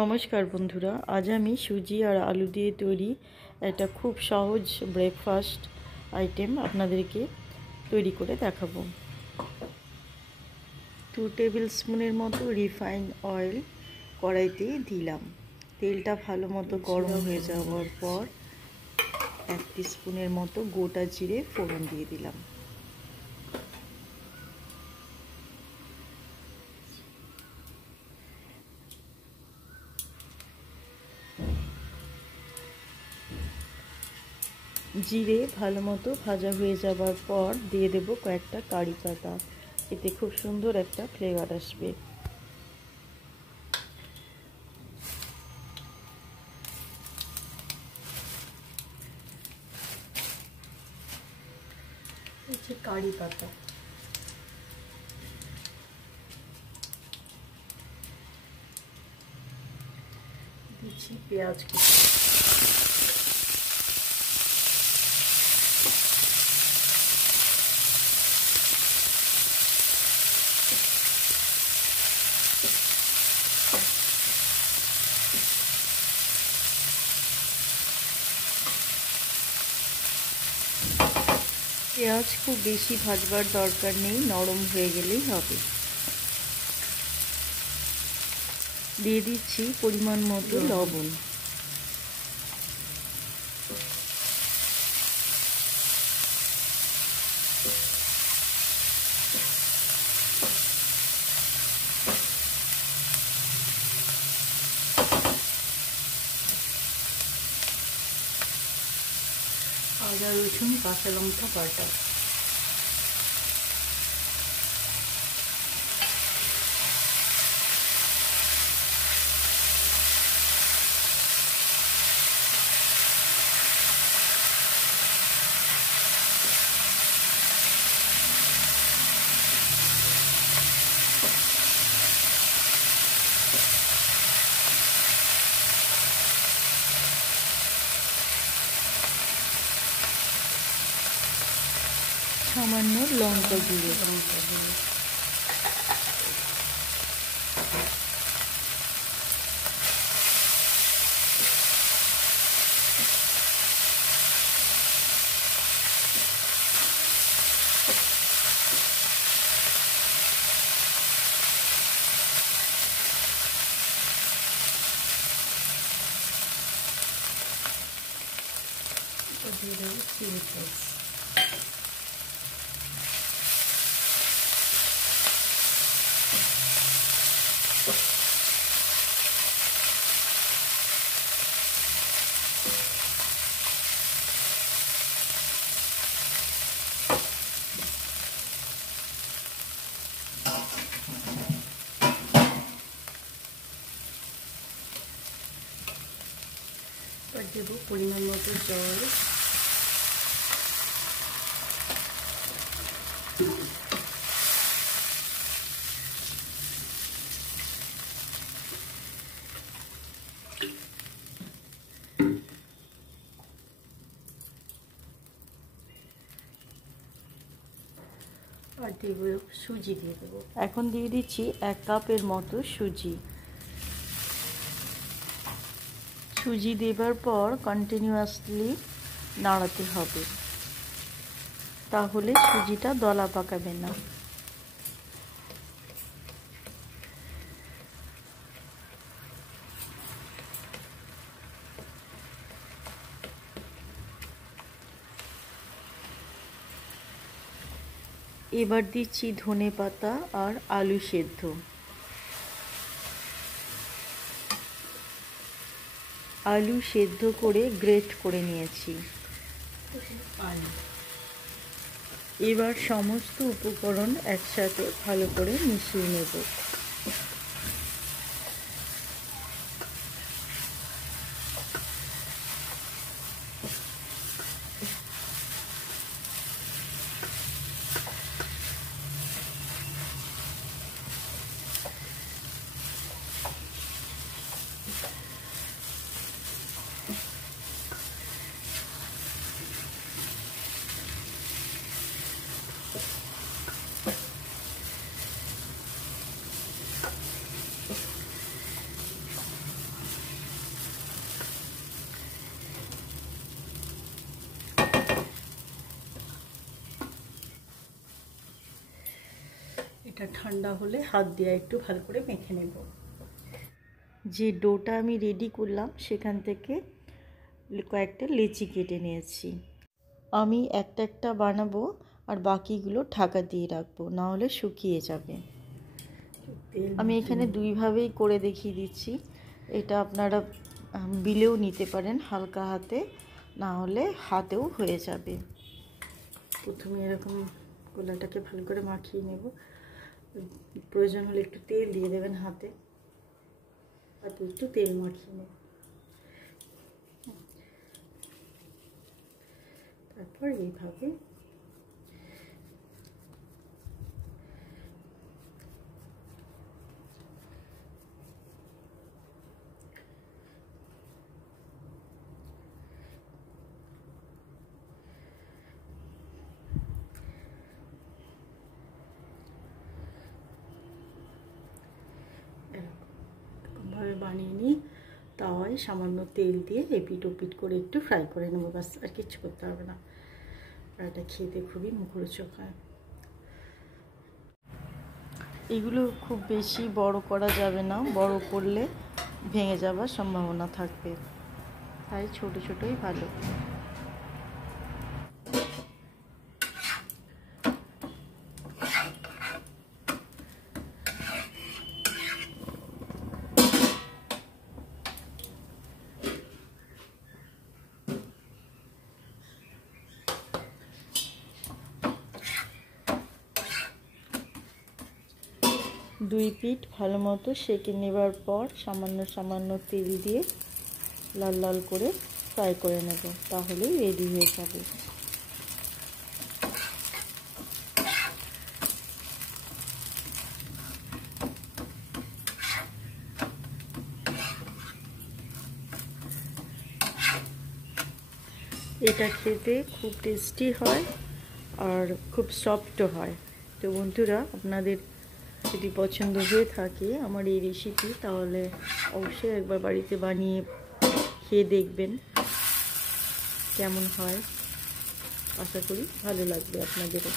নমস্কার বন্ধুরা, আজ আমি সুজি আর আলু দিয়ে তৈরি একটা খুব সহজ ব্রেকফাস্ট আইটেম আপনাদেরকে তৈরি করে দেখাবো। 2 টেবিল স্পুনের মতো রিফাইন্ড অয়েল কড়াইতে দিলাম। তেলটা ভালো মতো গরম হয়ে যাওয়ার পর 1 টিস্পুনের মতো গোটা জিরে ফোড়ন দিয়ে দিলাম। জিরে ভালো মতো ভাজা হয়ে যাবার পর দিয়ে দেব কয়েকটা কারি পাতা। এতে খুব সুন্দর একটা ফ্লেভার আসবে। কারি পাতা দিচ্ছি, পেঁয়াজ কুচি, পেঁয়াজ খুব বেশি ভাজবার দরকার নেই, নরম হয়ে গেলেই হবে। দিয়ে দিচ্ছি পরিমাণ মতো লবণ। আদা রসুন কাঁচা লঙ্কা বাটা। সামান্য লঙ্কা গুঁড়ো। দিয়ে দেবো চিলি ফ্লেক্স। দেবো পরিমাণ মতো জল। আর দেবো সুজি, দিয়ে দেবো। এখন দিয়ে দিচ্ছি 1 কাপের মতো সুজি। সুজি দেবার পর কন্টিনিউয়াসলি নাড়াতে হবে, তাহলে সুজিটা দলা পাকাবে না। এবার দিচ্ছি ধনেপাতা আর আলু সেদ্ধ। আলু সেদ্ধ করে গ্রেট করে নিয়েছি। এবার সমস্ত উপকরণ একসাথে ভালো করে মিশিয়ে নেব। এটা ঠান্ডা হলে হাত দিয়ে একটু ভালো করে মেখে নেব। যে ডোটা আমি রেডি করলাম সেখান থেকে কয়েকটা লেচি কেটে নিয়েছি। আমি একটা একটা বানাবো আর বাকিগুলো ঢাকা দিয়ে রাখবো, না হলে শুকিয়ে যাবে। আমি এখানে দুইভাবেই করে দেখিয়ে দিচ্ছি। এটা আপনারা বিলেও নিতে পারেন হালকা হাতে, না হলে হাতেও হয়ে যাবে। প্রথমে এরকম গোলাটাকে ভালো করে মাখিয়ে নেব। প্রয়োজন হলে একটু তেল দিয়ে দেবেন হাতে, হাতে একটু তেল মাখিয়ে নেব। তারপর এইভাবে এরকমভাবে বানিয়ে নিই। তাওয়ায় সামান্য তেল দিয়ে এপিট ওপিট করে একটু ফ্রাই করে নেবো, ব্যাস, আর কিচ্ছু করতে হবে না। আর এটা খেতে খুবই মুখরোচক হয়। এগুলো খুব বেশি বড় করা যাবে না, বড় করলে ভেঙে যাওয়ার সম্ভাবনা থাকবে, তাই ছোট ছোটই ভালো। দুই পিঠ ভালো মতো সেঁকে নেবার পর সামান্য সামান্য তেল দিয়ে লাল লাল করে ফ্রাই করে নেব, তাহলেই রেডি হয়ে যাবে। এটা খেতে খুব টেস্টি হয় আর খুব সফটও হয়। তো বন্ধুরা, আপনাদের যদি পছন্দ হয়ে থাকে আমার এই রেসিপি, তাহলে অবশ্যই একবার বাড়িতে বানিয়ে খেয়ে দেখবেন কেমন হয়। আশা করি ভালো লাগবে আপনাদেরও।